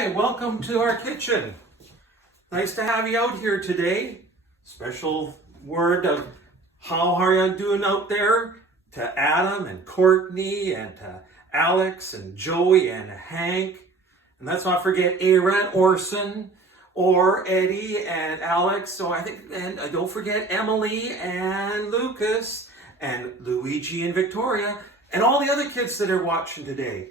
Hi, welcome to our kitchen. Nice to have you out here today. Special word of how are you doing out there to Adam and Courtney and to Alex and Joey and Hank. And let's not forget Aaron, Orson, or Eddie and Alex. And don't forget Emily and Lucas and Luigi and Victoria and all the other kids that are watching today.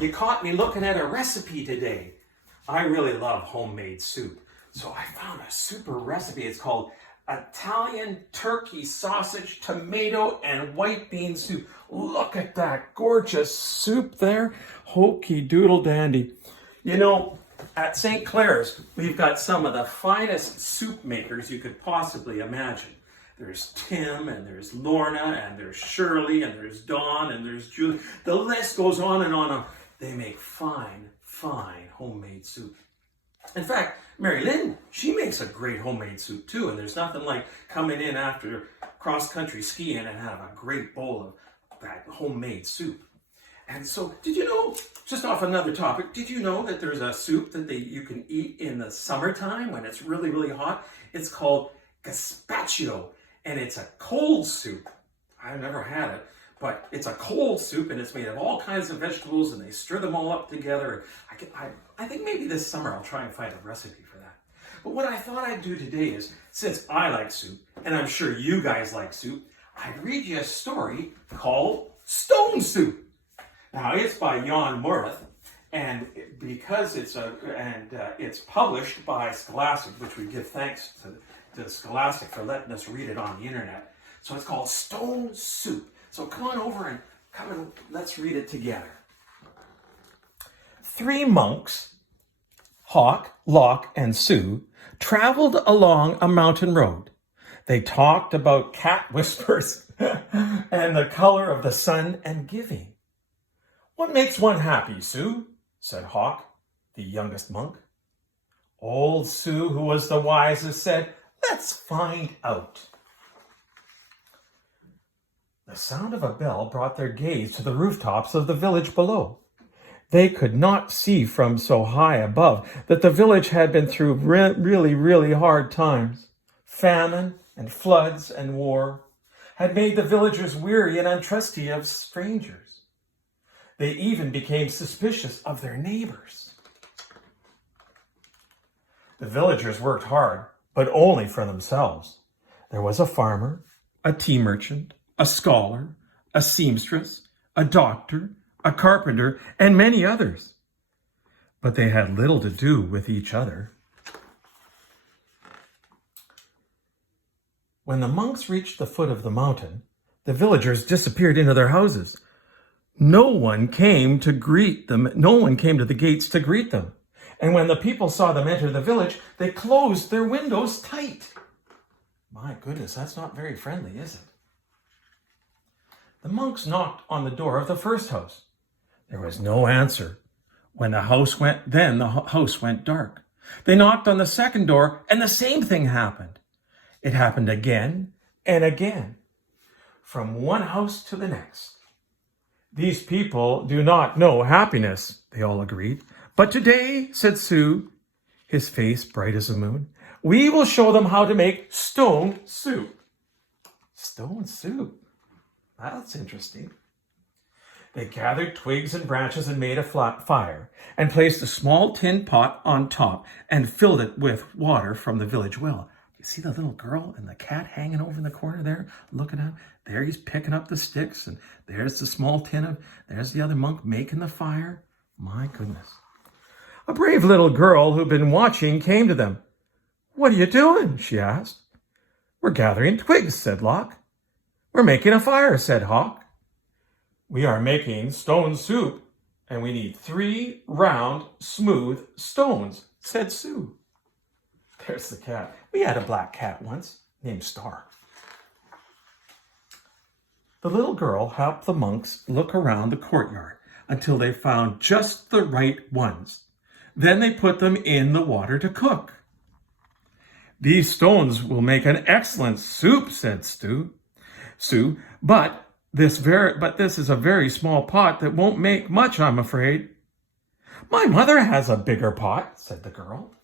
You caught me looking at a recipe today. I really love homemade soup. So I found a super recipe. It's called Italian turkey sausage, tomato, and white bean soup. Look at that gorgeous soup there. Hokey doodle dandy. You know, at St. Clair's, we've got some of the finest soup makers you could possibly imagine. There's Tim, and there's Lorna, and there's Shirley, and there's Dawn, and there's Julie. The list goes on and on. They make fine homemade soup. In fact, Mary Lynn, she makes a great homemade soup too, and there's nothing like coming in after cross-country skiing and have a great bowl of that homemade soup. And so, did you know, just off another topic, did you know that there's a soup that you can eat in the summertime when it's really, really hot? It's called gazpacho, and it's a cold soup. I've never had it. But it's a cold soup, and it's made of all kinds of vegetables, and they stir them all up together. I think maybe this summer I'll try and find a recipe for that. But what I thought I'd do today is, since I like soup, and I'm sure you guys like soup, I'd read you a story called Stone Soup. Now, it's by Jan Murath, and because it's published by Scholastic, which we give thanks to Scholastic for letting us read it on the internet. So it's called Stone Soup. So come on over and let's read it together. 3 monks, Hawk, Lock, and Sue, traveled along a mountain road. They talked about cat whispers and the color of the sun and giving. "What makes one happy, Sue?" said Hawk, the youngest monk. Old Sue, who was the wisest, said, "Let's find out." The sound of a bell brought their gaze to the rooftops of the village below. They could not see from so high above that the village had been through really, really hard times. Famine and floods and war had made the villagers weary and untrusty of strangers. They even became suspicious of their neighbors. The villagers worked hard, but only for themselves. There was a farmer, a tea merchant, a scholar, a seamstress, a doctor, a carpenter, and many others. But they had little to do with each other. When the monks reached the foot of the mountain, the villagers disappeared into their houses. No one came to greet them. No one came to the gates to greet them. And when the people saw them enter the village, they closed their windows tight. My goodness, that's not very friendly, is it? The monks knocked on the door of the first house. There was no answer. When the house went dark. They knocked on the second door, and the same thing happened. It happened again and again, from one house to the next. "These people do not know happiness," they all agreed. "But today," said Sue, his face bright as a moon, "we will show them how to make stone soup." Stone soup? That's interesting. They gathered twigs and branches and made a flat fire and placed a small tin pot on top and filled it with water from the village well. You see the little girl and the cat hanging over in the corner there, looking at him? There he's picking up the sticks, and there's the small there's the other monk making the fire. My goodness. A brave little girl who'd been watching came to them. "What are you doing?" she asked. "We're gathering twigs," said Lock. "We're making a fire," said Hawk. "We are making stone soup, and we need 3 round, smooth stones," said Sue. There's the cat. We had a black cat once, named Star. The little girl helped the monks look around the courtyard until they found just the right ones. Then they put them in the water to cook. "These stones will make an excellent soup," said Sue, but this is a very small pot that won't make much, I'm afraid. My mother has a bigger pot, said the girl.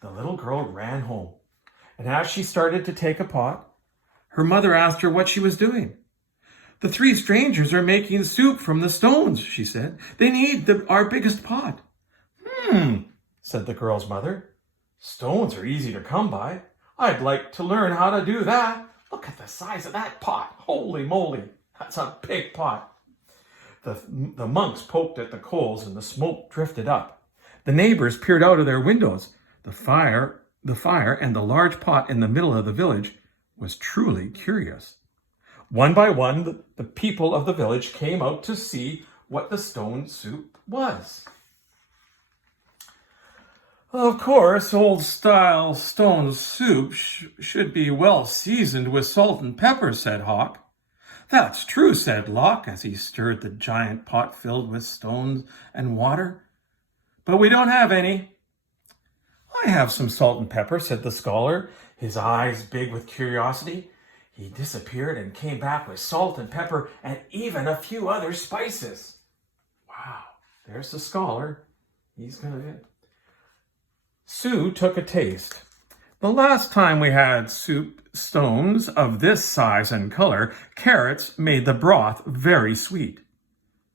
The little girl ran home, and as she started to take a pot, her mother asked her what she was doing. The three strangers are making soup from the stones, she said. They need our biggest pot. Said the girl's mother. Stones are easy to come by. I'd like to learn how to do that. Look at the size of that pot. Holy moly, that's a big pot. The monks poked at the coals and the smoke drifted up. The neighbors peered out of their windows. The fire and the large pot in the middle of the village was truly curious. One by one, the people of the village came out to see what the stone soup was. Of course, old-style stone soup should be well seasoned with salt and pepper, said Hawk. That's true, said Lock, as he stirred the giant pot filled with stones and water. But we don't have any. I have some salt and pepper, said the scholar, his eyes big with curiosity. He disappeared and came back with salt and pepper and even a few other spices. Wow, there's the scholar. He's gonna... Sue took a taste. The last time we had soup stones of this size and color, carrots made the broth very sweet.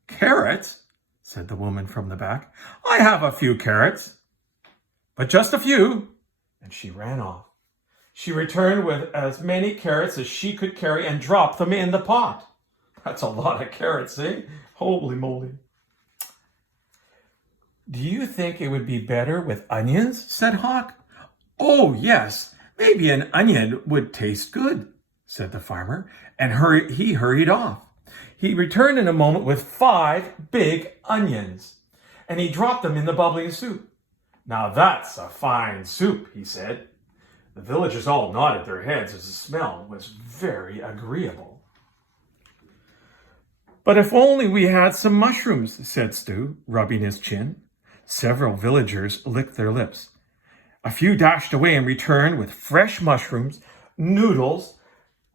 Carrots? Said the woman from the back. I have a few carrots, but just a few. And she ran off. She returned with as many carrots as she could carry and dropped them in the pot. That's a lot of carrots, eh? Holy moly. Do you think it would be better with onions? Said Hawk. Oh, yes, maybe an onion would taste good, said the farmer, and he hurried off. He returned in a moment with 5 big onions, and he dropped them in the bubbling soup. Now that's a fine soup, he said. The villagers all nodded their heads as the smell was very agreeable. But if only we had some mushrooms, said Stu, rubbing his chin. Several villagers licked their lips. A few dashed away and returned with fresh mushrooms, noodles,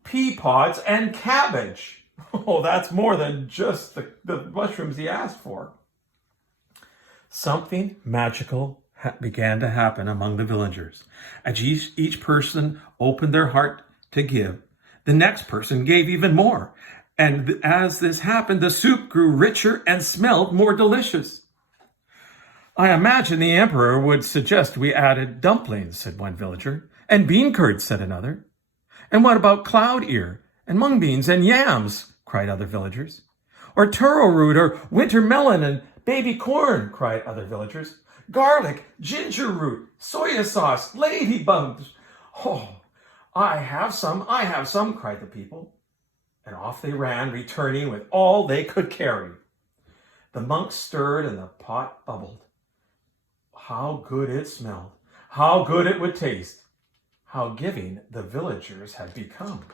pea pods, and cabbage. Oh, that's more than just the mushrooms he asked for. Something magical began to happen among the villagers. As each person opened their heart to give, the next person gave even more. And as this happened, the soup grew richer and smelled more delicious. I imagine the emperor would suggest we added dumplings, said one villager. And bean curds, said another. And what about cloud ear and mung beans and yams, cried other villagers. Or taro root or winter melon and baby corn, cried other villagers. Garlic, ginger root, soya sauce, ladybugs. Oh, I have some, cried the people. And off they ran, returning with all they could carry. The monks stirred and the pot bubbled. How good it smelled. How good it would taste. How giving the villagers had become.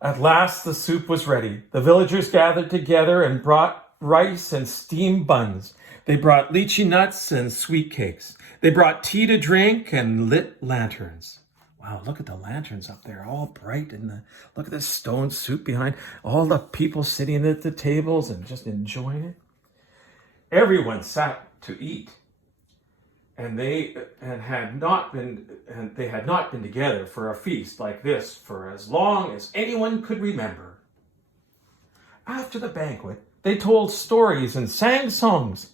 At last the soup was ready. The villagers gathered together and brought rice and steamed buns. They brought lychee nuts and sweet cakes. They brought tea to drink and lit lanterns. Wow, look at the lanterns up there, all bright. And look at the stone soup behind. All the people sitting at the tables and just enjoying it. Everyone sat to eat, and they had not been together for a feast like this for as long as anyone could remember. After the banquet, they told stories and sang songs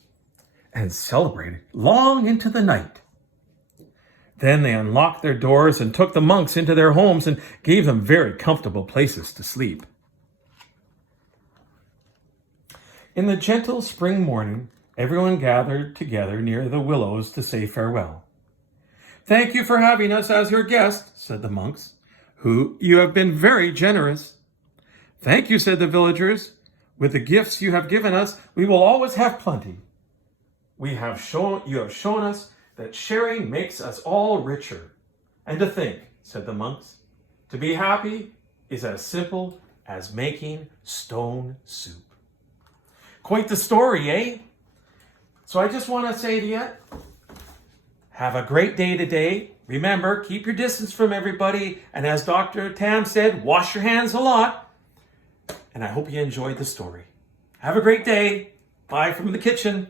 and celebrated long into the night. Then they unlocked their doors and took the monks into their homes and gave them very comfortable places to sleep. In the gentle spring morning, everyone gathered together near the willows to say farewell. Thank you for having us as your guest, said the monks, you have been very generous. Thank you, said the villagers. With the gifts you have given us, we will always have plenty. You have shown us that sharing makes us all richer. And to think, said the monks, to be happy is as simple as making stone soup. Quite the story, eh? So I just want to say to you, have a great day today. Remember, keep your distance from everybody. And as Dr. Tam said, wash your hands a lot. And I hope you enjoyed the story. Have a great day. Bye from the kitchen.